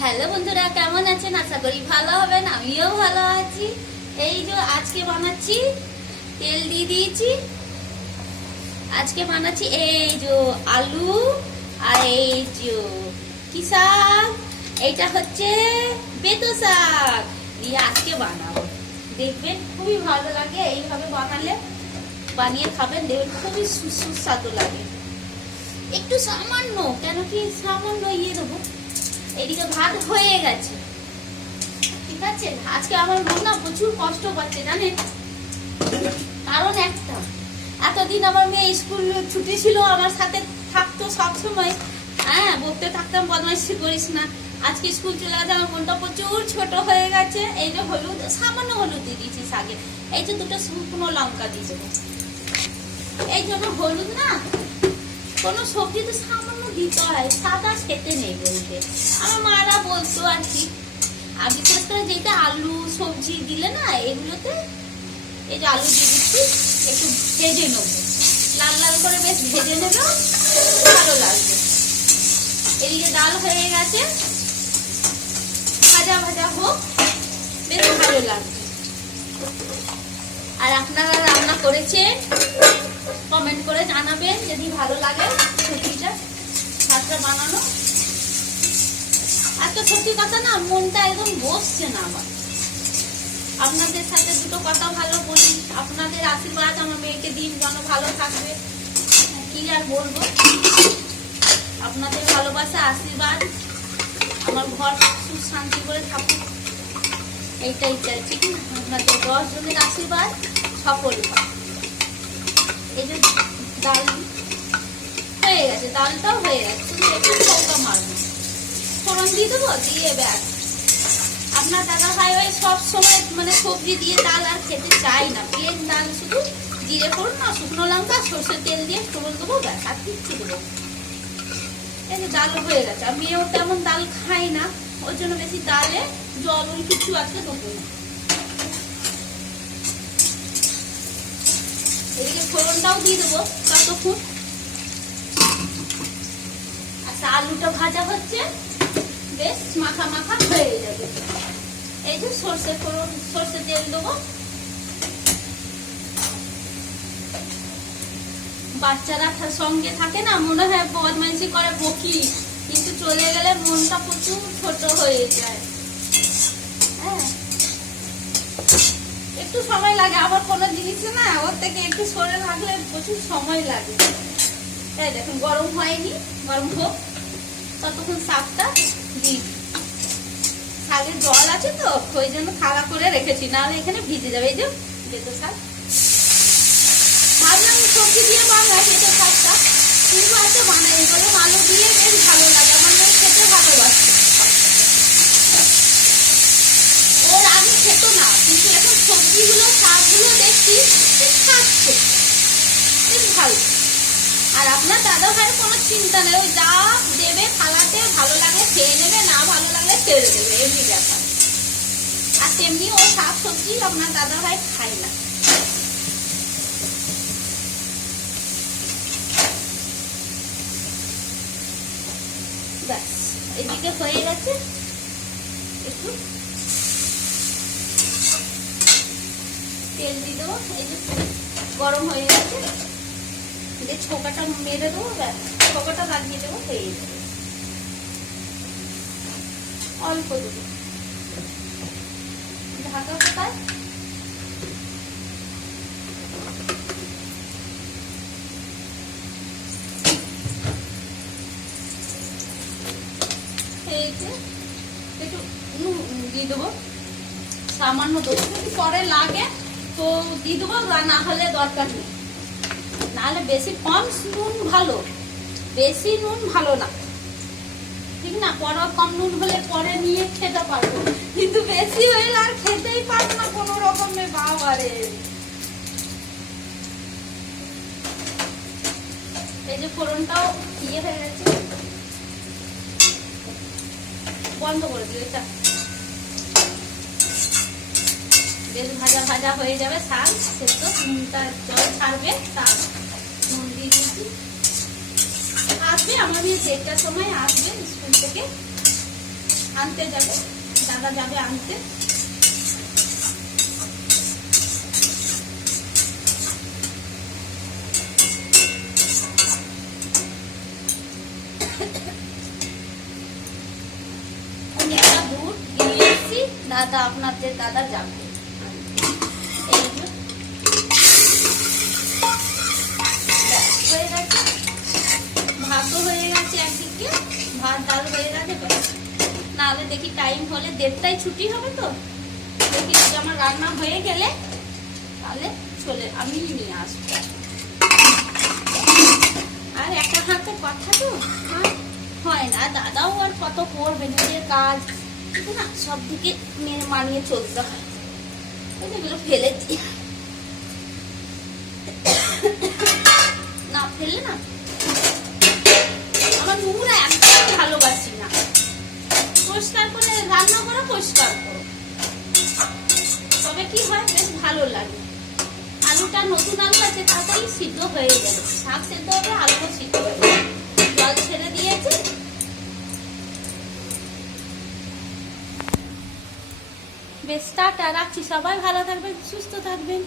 Hello বন্ধুরা, কেমন আছেন? আশা করি ভালো হবেন। আমিও ভালো আছি। এই যে আজকে বানাচ্ছি, তেল দিয়ে দিয়েছি। আজকে বানাচ্ছি এই যে আলু আর এই যে কি শাক, এইটা হচ্ছে বেতো শাক দিয়ে আজকে বানাবো। দেখবেন খুবই ভালো লাগে, এইভাবে বানালে বানিয়ে খাবেন, দেখবেন খুবই সুস্বাদু লাগে। একটু সামান্য, কেন কি সামান্য দেবো। এদিকে ভাত হয়ে গেছে, ঠিক আছে। আজকে আমার মন না প্রচুর কষ্ট পাচ্ছে, জানেন? কারণ একটা, এতদিন আমার মেয়ে স্কুল ছুটি ছিল, আমার সাথে থাকতো সবসময়। হ্যাঁ, বলতে থাকতাম বদমাইশি করিস না। আজকে স্কুল চলে গেছে, আমার মনটা প্রচুর ছোট হয়ে গেছে। এই যে হলুদ, সামান্য হলুদ দিয়ে দিয়েছি শাকে। এই যে দুটো শুকনো লঙ্কা দিয়ে দেবো। এই জন্য হলুদ না, কোনো সবজিতে সামান্য দিতে হয়, সাদা খেতে নেই বলতে আমার মারা বলতো আর কি। আর বিশেষ করে যেটা আলু সবজি দিলে না, এগুলোতে এই যে আলু দিয়ে দিচ্ছি, একটু ভেজে নেবো, লাল লাল করে বেশ ভেজে নেবো, ভালো লাগবে। এদিকে ডাল হয়ে গেছে, ভাজা ভাজা হোক, বেশ ভালো লাগবে। আর আপনারা রান্না করেছেন কমেন্ট করে জানাবেন যদি ভালো লাগে সবজিটা, ভাতটা বানানো। আর তো সত্যি কথা না, মনটা একদম বসছে না আমার। আপনাদের সাথে দুটো কথা ভালো বলি, আপনাদের আশীর্বাদ আমার মেয়েকে দিন, যেন ভালো থাকবে। কি আর বলবো, আপনাদের ভালোবাসা আশীর্বাদ আমার ঘর সুখ শান্তি করে থাকুক, এইটাই চাইছি। কি আপনাদের 10 জনের আশীর্বাদ সফল হয়। এই যে ডাল হয়ে গেছে, ডালটাও হয়ে গেছে, শুধু একটু লঙ্কা মারবো, ফোড়ন দিয়ে দেবো, দিয়ে ব্যাস। আপনার দাদা ভাই সব সময় মানে সবজি দিয়ে ডাল আর খেতে চাই না, প্লেন ডাল শুধু জিরে ফোড়ন আর শুকনো লঙ্কা সর্ষের তেল দিয়ে ফোড়ন দেবো, ব্যাস, আর কিচ্ছু দেবো। এই যে ডাল হয়ে গেছে। আর মেয়েও তেমন ডাল খাই না, ওর জন্য বেশি ডালে জল ওই কিছু আছে দেবো না। এদিকে ফোড়নটাও দিয়ে দেবো ততক্ষণ। আচ্ছা, আলুটা ভাজা হচ্ছে, বেশ মাখা মাখা হয়ে যাবে। এই যে সর্ষে ফোড়ন, সর্ষে তেল দেবো। বাচ্চারা সঙ্গে থাকে না, মনে হয় বদমাইশি করে বকি, কিন্তু চলে গেলে মনটা প্রচুর ছোট হয়ে যায়। হ্যাঁ, একটু সময় লাগে, আবার কোনো জিনিস না ওর থেকে একটু সরে রাখলে প্রচুর সময় লাগে। তাই দেখুন, গরম হয়নি, গরম হোক, ততক্ষণ শাকটা দিই। শাকে জল আছে তো, ওই জন্য থালা করে রেখেছি, নাহলে এখানে ভিজে যাবে। এই যে বেতো শাক, ভাবলাম সবজি দিয়ে বানাই বেতো শাকটা, কিন্তু আজকে বানাই বলে আলু দিয়ে বেশ ভালো লাগে। আমার মেয়ে খেতে ভালোবাসে, ওর আগে খেত না, কিন্তু এখন সবজিগুলো শাকগুলো দেখছি খাচ্ছে, বেশ ভালো। আর আপনার দাদা ভাইয়ের কোনো চিন্তা নেই, ওই যা দেবে থালাতে, ভালো লাগলে খেয়ে নেবে, না ভালো লাগলে ছেড়ে দেবে, এমনি ব্যাপার। আর তেমনি ও শাক সবজি আপনার দাদা ভাই খায় না। ব্যাস, এদিকে হয়ে গেছে, একটু তেল দিয়ে দেবো। এই যে গরম হয়ে গেছে, ছোকাটা মেরে দেবো, ব্যাস, ছোকাটা লাগিয়ে দেবো, হয়ে যাবে। অল্প দেবো, ঢাকা কোথায়। এই যে একটু দিয়ে দেবো, সামান্য দেবো, যদি পরে লাগে তো দিয়ে দেবো, না হলে দরকার নেই। নাহলে বেশি কম নুন ভালো, বেশি নুন ভালো না, ঠিক না? পরে কম নুন হলে পরে নিয়ে খেতে পারবো, কিন্তু বেশি হলে আর খেতেই পারবো না কোনো রকমে। বাবারে, এই যে ফোড়নটাও ইয়ে হয়ে গেছে, বন্ধ করে দিও এটা, বেশ ভাজা ভাজা হয়ে যাবে। শাক সেদ্ধ, নুনটা জল ছাড়বে, শাক নুন দিয়ে দিয়েছি। আসবে আমার মেয়ে 1টার সময় আসবে স্কুল থেকে, আনতে যাবে, দাদা যাবে আনতে। অনেকটা দূর দিয়ে এসছি, দাদা আপনাদের দাদা যাবে। এই যে হয়ে গেছে, ভাতও হয়ে গেছে, একদিকে ভাত ডাল হয়ে গেছে। নাহলে দেখি টাইম হলে 1:30টায় ছুটি হবে, তো দেখি আমার রান্না হয়ে গেলে তাহলে আমি নিয়ে আসবো। আর একটা হাতে কথা তো হয় না, দাদাও আর কত করবে, নিজের কাজ না, সব দিকে মানিয়ে চলতে হয়। এগুলো ফেলে দিই, না ফেললে না আমার নোংরা একদম ভালোবাসি না। পরিষ্কার করে রান্না করো, পরিষ্কার করো, তবে কি হয় বেশ ভালো লাগে। আলুটা নতুন আলু আছে, তাড়াতাড়ি সিদ্ধ হয়ে যাবে, শাক সিদ্ধ হবে, আলুও সিদ্ধ হয়ে যাবে। জল ছেড়ে দিয়েছে, বেশ টাটা রাখছি। সবাই ভালো থাকবেন, সুস্থ থাকবেন।